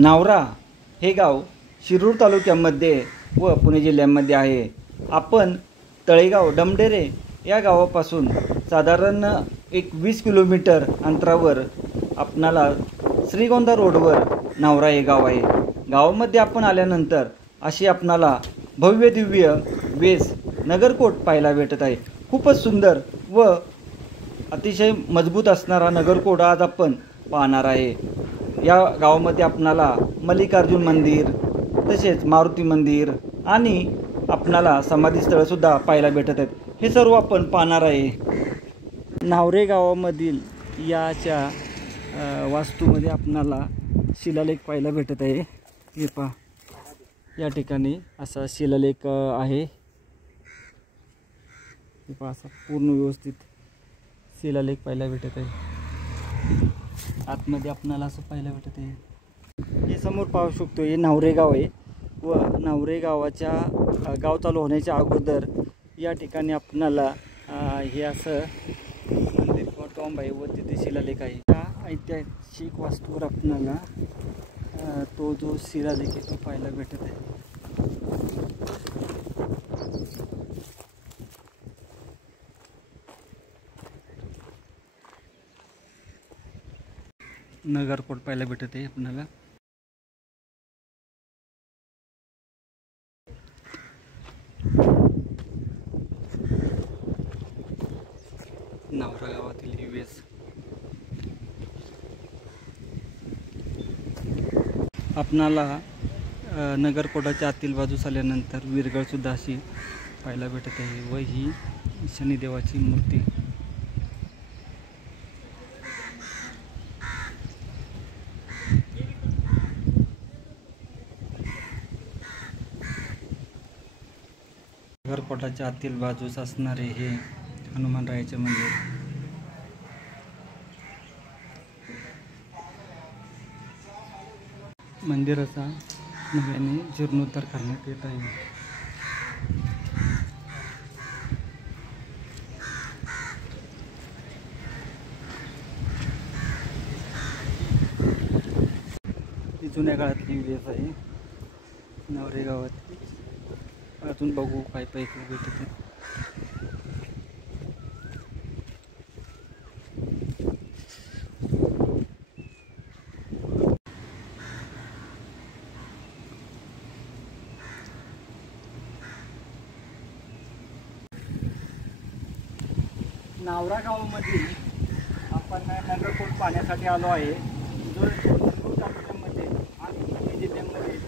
नावरा हे गाव शिरूर तालुक्यामध्ये व पुणे जिल्ह्यामध्ये आहे। आपण तळेगाव डमडेरे या गावापासून साधारण 20 किलोमीटर अंतरावर आपणाला श्रीगोंदा रोडवर नावरा हे गाव आहे। गावामध्ये आपण आल्यानंतर अशी आपणाला भव्य दिव्य वेस नगरकोट पाहायला भेटत आहे। खूपच सुंदर व अतिशय मजबूत असणारा नगरकोट आज आपण पाहणार आहे। या गावामध्ये आपणाला मल्लिकार्जुन मंदिर तसेच मारुती मंदिर आणि आपणाला समाधीस्थळ सुद्धा पाहायला भेटत आहेत। हे सर्व आपण पाहणार आहे। नावरे गावामधील याच्या वास्तूमध्ये आपणाला शिलालेख पाहायला भेटत आहे। हे पहा, या ठिकाणी असा शिलालेख आहे। हे पहा, असा पूर्ण व्यवस्थित शिलालेख पाहायला भेटत आहे। आतमध्ये आपणाला असं पाहायला भेटत आहे। हे समोर पाहू शकतो, हे नावरे गाव आहे व नावरे गावाच्या गाव चालू होण्याच्या अगोदर या ठिकाणी आपणाला हे असं मंदिर किंवा टॉम्ब आहे व तिथे शिलालेख आहे। त्या ऐतिहासिक वास्तूवर आपणाला तो जो शिलालेख आहे तो पाहायला भेटत आहे। नगरकोट पाहायला भेटत आहे आपल्याला। नावरा गावातील वेस आपणाला नगरकोटाच्या आतील बाजूस आल्यानंतर विरगळ सुद्धा अशी पाहायला भेटत आहे व ही शनिदेवाची मूर्ती। नगरकोटाच्या आतील बाजूस असणारे हे हनुमानरायाचे मंदिर। मंदिराचा नव्याने जीर्णोद्धार करण्यात येत आहे। ही जुन्या काळातली वेस आहे नावरे गावात। अजून बघू काय पाहिजे भेटते। नावरा गावामध्ये आपण नगरकोट पाहण्यासाठी आलो आहे, जो शिरूर तालुक्यामध्ये आणि पुणे जिल्ह्यामध्ये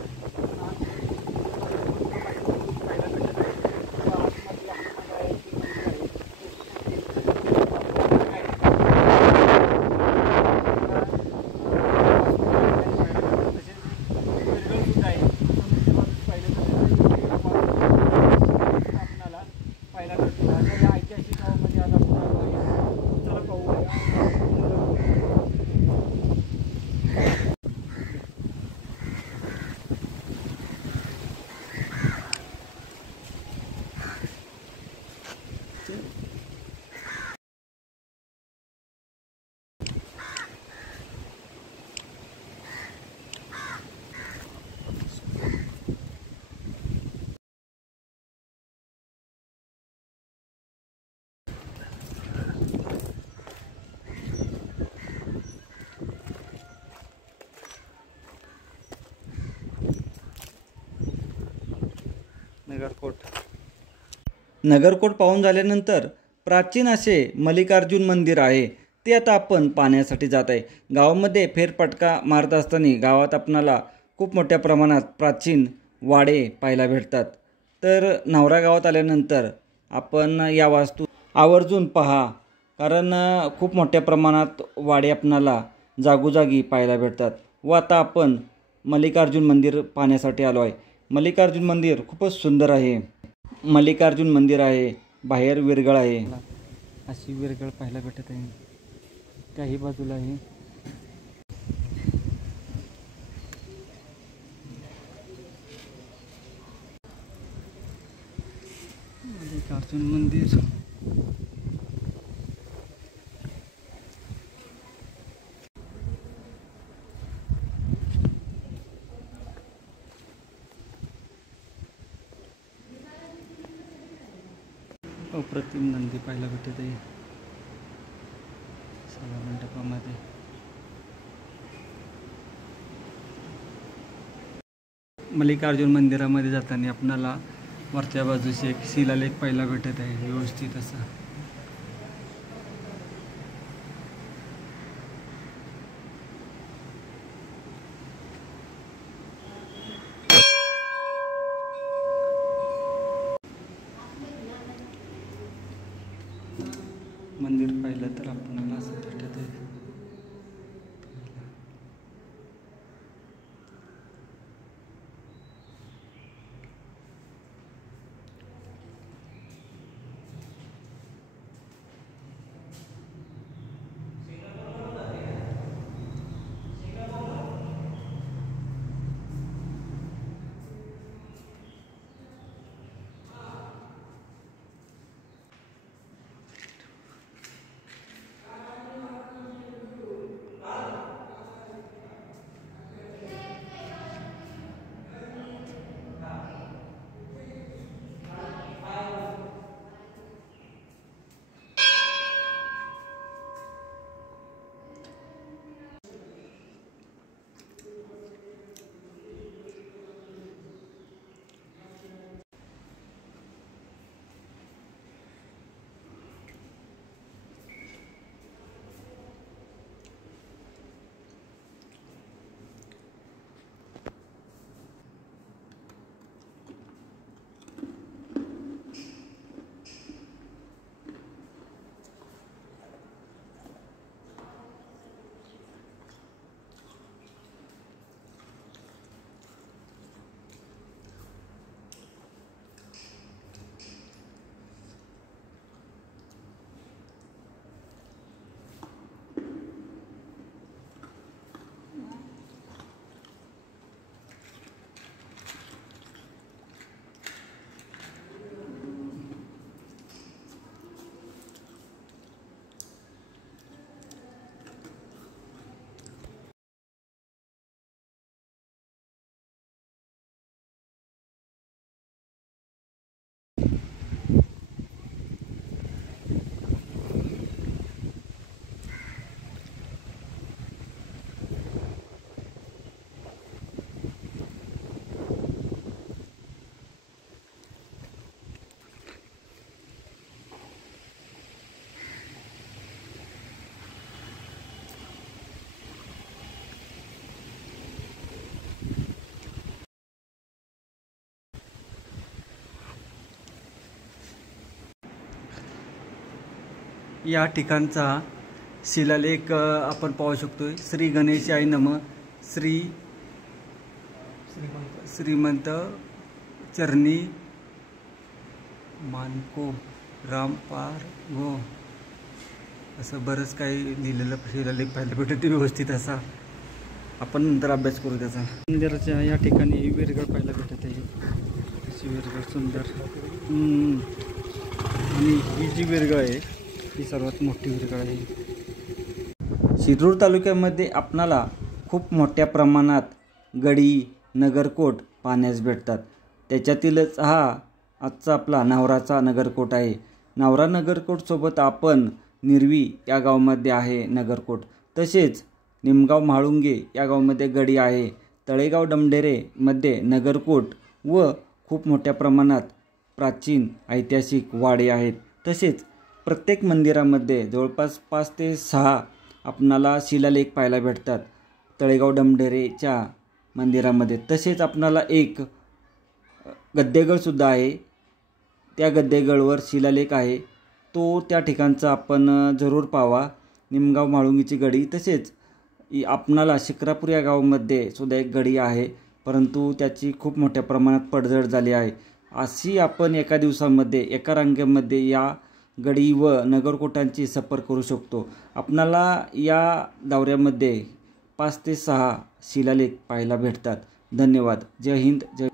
नगरकोट पाहून झाल्यानंतर प्राचीन असे मल्लिकार्जुन मंदिर आहे, ते आता आपण पाहण्यासाठी जात आहे। गावामध्ये फेरफटका मारत असताना गावात आपणाला खूप मोठ्या प्रमाणात प्राचीन वाडे पाहायला भेटतात। तर नावरा गावात आल्यानंतर आपण या वास्तू आवर्जून पहा, कारण खूप मोठ्या प्रमाणात वाडे आपणाला जागोजागी पाहायला भेटतात। व आता आपण मल्लिकार्जुन मंदिर पाहण्यासाठी आलो आहे। मल्लिकार्जुन मंदिर खूपच सुंदर आहे। मल्लिकार्जुन मंदिर आहे, बाहेर विरगळ आहे, अशी विरगळ पाहायला भेटत आहे। त्याही बाजूला आहे मल्लिकार्जुन मंदिर। अप्रतिम नंदी पाहायला भेटत आहे सभा मंडपामध्ये. मल्लिकार्जुन मंदिरामध्ये जाताना आपणाला वरच्या बाजूस एक शिलालेख पाहायला भेटत आहे व्यवस्थित असा. मंदिर पाहिलं तर आपल्याला असं भेटत आहे. या ठिकाणचा शिलालेख आपण पाहू शकतोय. श्री गणेशाय नमः. श्रीमंत चरणी मानको रामपार गो असं बरंच काही लिहिलेलं शिलालेख पाहायला भेटते व्यवस्थित असा. आपण नंतर अभ्यास करू त्याचा. मंदिराच्या या ठिकाणी विरगळ पाहायला भेटत आहे. अशी विरगळ सुंदर आणि ही जी विरगळ आहे ही सर्वात मोठी विरगळ आहे. शिरूर तालुक्यामध्ये आपणाला खूप मोठ्या प्रमाणात गडी नगरकोट पाहण्यास भेटतात. त्याच्यातीलच हा आजचा आपला नावराचा नगरकोट आहे. नावरा नगरकोटसोबत आपण निरवी या गावामध्ये आहे नगरकोट. तसेच निमगाव म्हाळुंगे या गावामध्ये गडी आहे. तळेगाव डमढेरेमध्ये नगरकोट व खूप मोठ्या प्रमाणात प्राचीन ऐतिहासिक वाडे आहेत. तसेच प्रत्येक मंदिरामध्ये जवळपास 5 ते 6 आपणाला शिलालेख पाहायला भेटतात तळेगाव डमढेरेच्या मंदिरामध्ये. तसेच आपणाला एक गद्देगडसुद्धा आहे. त्या गद्देगडवर शिलालेख आहे. तो त्या ठिकाणचा आपण जरूर पाहावा. निमगाव म्हाळुंगीची गडी. तसेच आपणाला शिक्रापूर या गावामध्ये सुद्धा एक गडी आहे, परंतु त्याची खूप मोठ्या प्रमाणात पडझड झाली आहे. अशी आपण एका दिवसामध्ये एका रांगेमध्ये या गडी व नगरकोटांची सफर करू शकतो. आपणाला या दौऱ्यामध्ये 5 ते 6 शिलालेख पाहायला भेटतात. धन्यवाद. जय हिंद. जय